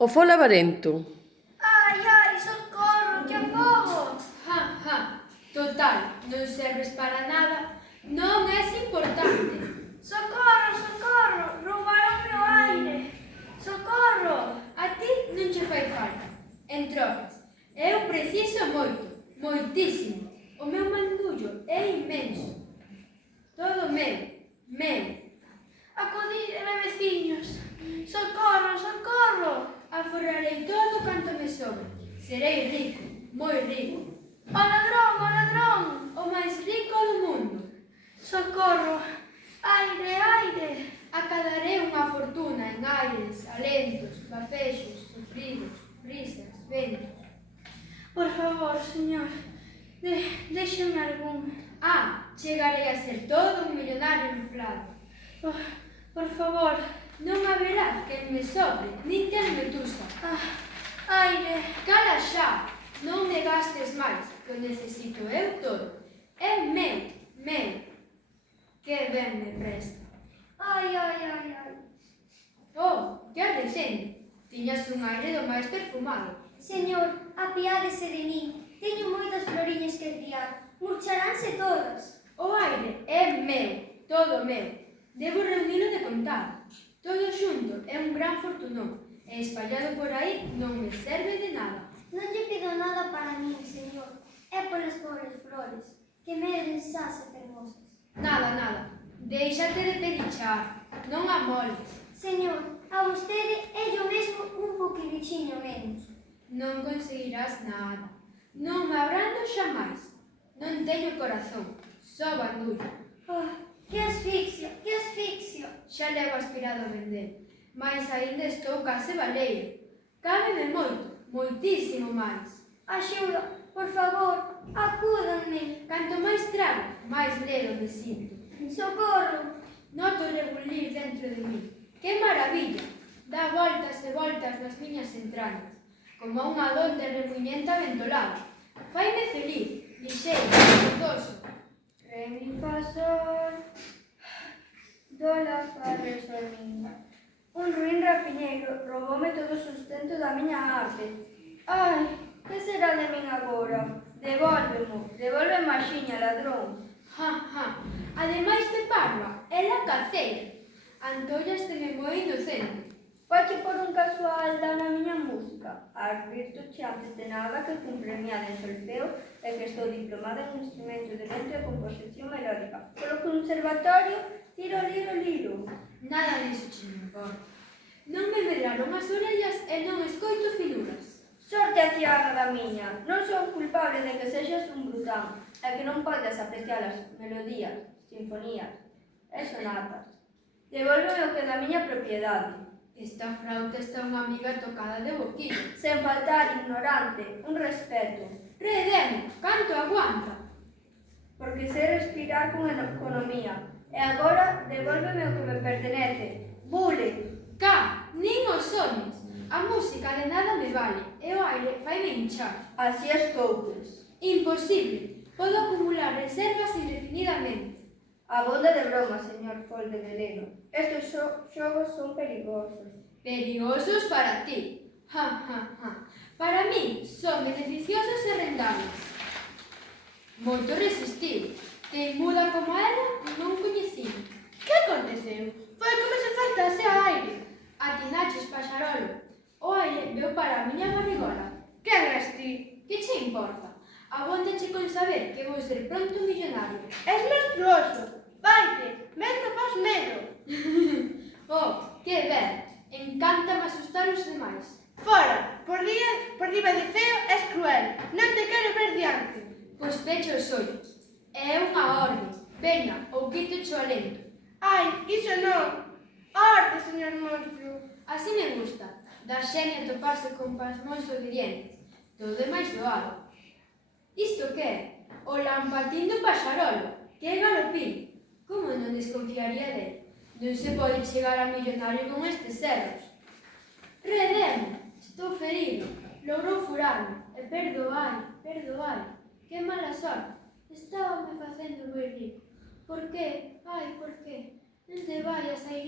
O fo labarento? Ai, ai, socorro, que afogo! Ja, ja, total, non serves para nada, non és importante. Socorro, socorro, roubaron meu aire! Socorro! A ti non che fai falta, entroques. Eu preciso moito, moitísimo. O meu mandullo é inmenso. Todo meu, meu. Acudídeme, veciños! Socorro, socorro! Aforrarei todo canto me sobre. Serei rico, moi rico. O ladrón, o ladrón! O máis rico do mundo. Socorro! Aire, aire! Acadarei unha fortuna en aires, alentos, bafexos, soplidos, risas, ventos. Por favor, señor, déxeme algún. Chegarei a ser todo un millonario inflado. Por favor. Non haberá quen me sobre, nin quen me tusa. Aire. Cala xa, non me gastes máis, que o necesito eu todo. É meu, meu. Que ben me presta. Ai, ai, ai, ai. Oh, que recente. Tiñas un aire do máis perfumado. Señor, apiádese de min. Teño moitas floriñas que criar. Murcharánse todas. O aire é meu, todo meu. Debo reunilo de contado. Todo xunto é un gran fortunón, e espallado por aí non me serve de nada. Non lle pido nada para min, señor. É polas pobres flores, que medren sas e fermosas. Nada, nada. Déixate de pedichar. Non a moles. Señor, a vostede é yo mesmo un poquilichiño menos. Non conseguirás nada. Non me abrando xamais. Non teño corazón, só bandullo. Que asfixio, que asfixio. Xa levo aspirado a vender, mais aínda estou case baleiro. Cábeme moito, moitísimo máis. Axuda, por favor, acúdanme. Canto máis trago, máis lero me sinto. Socorro. Noto rebulir dentro de mí. Que maravilla! Dá voltas e voltas nas miñas entrañas, como unha donde remuñenta ventolada. Faime feliz, lixeiro, gozoso. Re, mi, fa, sol, do, la, fa, re, sol, mi. Un ruín rapiñeiro rouboume todo o sustento da miña arte. Ai, que será de min agora? Devólveme a xiña, ladrón. Ja, ja. Ademais de parva, ela caceira. Antóllasteme moi inocente. Fache por un casual da na miña música. Advirtoche antes de nada que fun premiada en solfeo e que estou diplomada en instrumento de vento e composición melódica. Polo conservatorio, tiro, liro, liro. Nada diso che me importa. Non me medraron as orellas e non escoito filuras. Sorte aciaga da miña. Non son culpable de que sexas un brután e que non podes apreciar as melodías, sinfonías e sonatas. Devólveme o que é da miña propiedade. Esta frauta está unha amiga tocada de boquilla. Sen faltar, ignorante, un respeto. Redemo, canto aguanta. Porque sei respirar con economía. E agora devólveme o que me pertenece. Bule. Nin os sones. A música de nada me vale, e o aire faime hinchar. Así estoutes. Imposible. Podo acumular reservas indefinidamente. Abonda de broma, señor Fol de Veneno. Estes xogos son perigosos. Perigosos para ti. Ja, ja, ja. Para mí son beneficiosos e rendables. Moito resistiu. Teimuda como ela non coñecín. Que aconteceu? Foi como se faltase aire. Atinaches, paxarolo. O aire veu para a miña barrigola. Quen és ti? Que che importa? Abóndache con saber que vou ser pronto millonario. És monstruoso. Vaite, mesmo faz medo. Oh, que ben. Encántame asustar os demais. Fora, por riba de feo és cruel. Non te quero ver diante. Pois pecho os ollos. É unha orde. Veña, ou quito o alento. Ai, iso non. Orde, señor monstro. Así me gusta. Da xenia toparse con pasmóns obedientes. Todo é máis doado. Isto que é? O lampatín do paxarolo. Que galopín. Como non desconfiaría del? Non se pode chegar a millonario con estes cerros. Redemo, estou ferido. Logrou furarme. E perdoai, perdoai. Que mala sorte. Estaba me facendo moi rico. Por qué? Ai, por qué? Non te vayas a ir.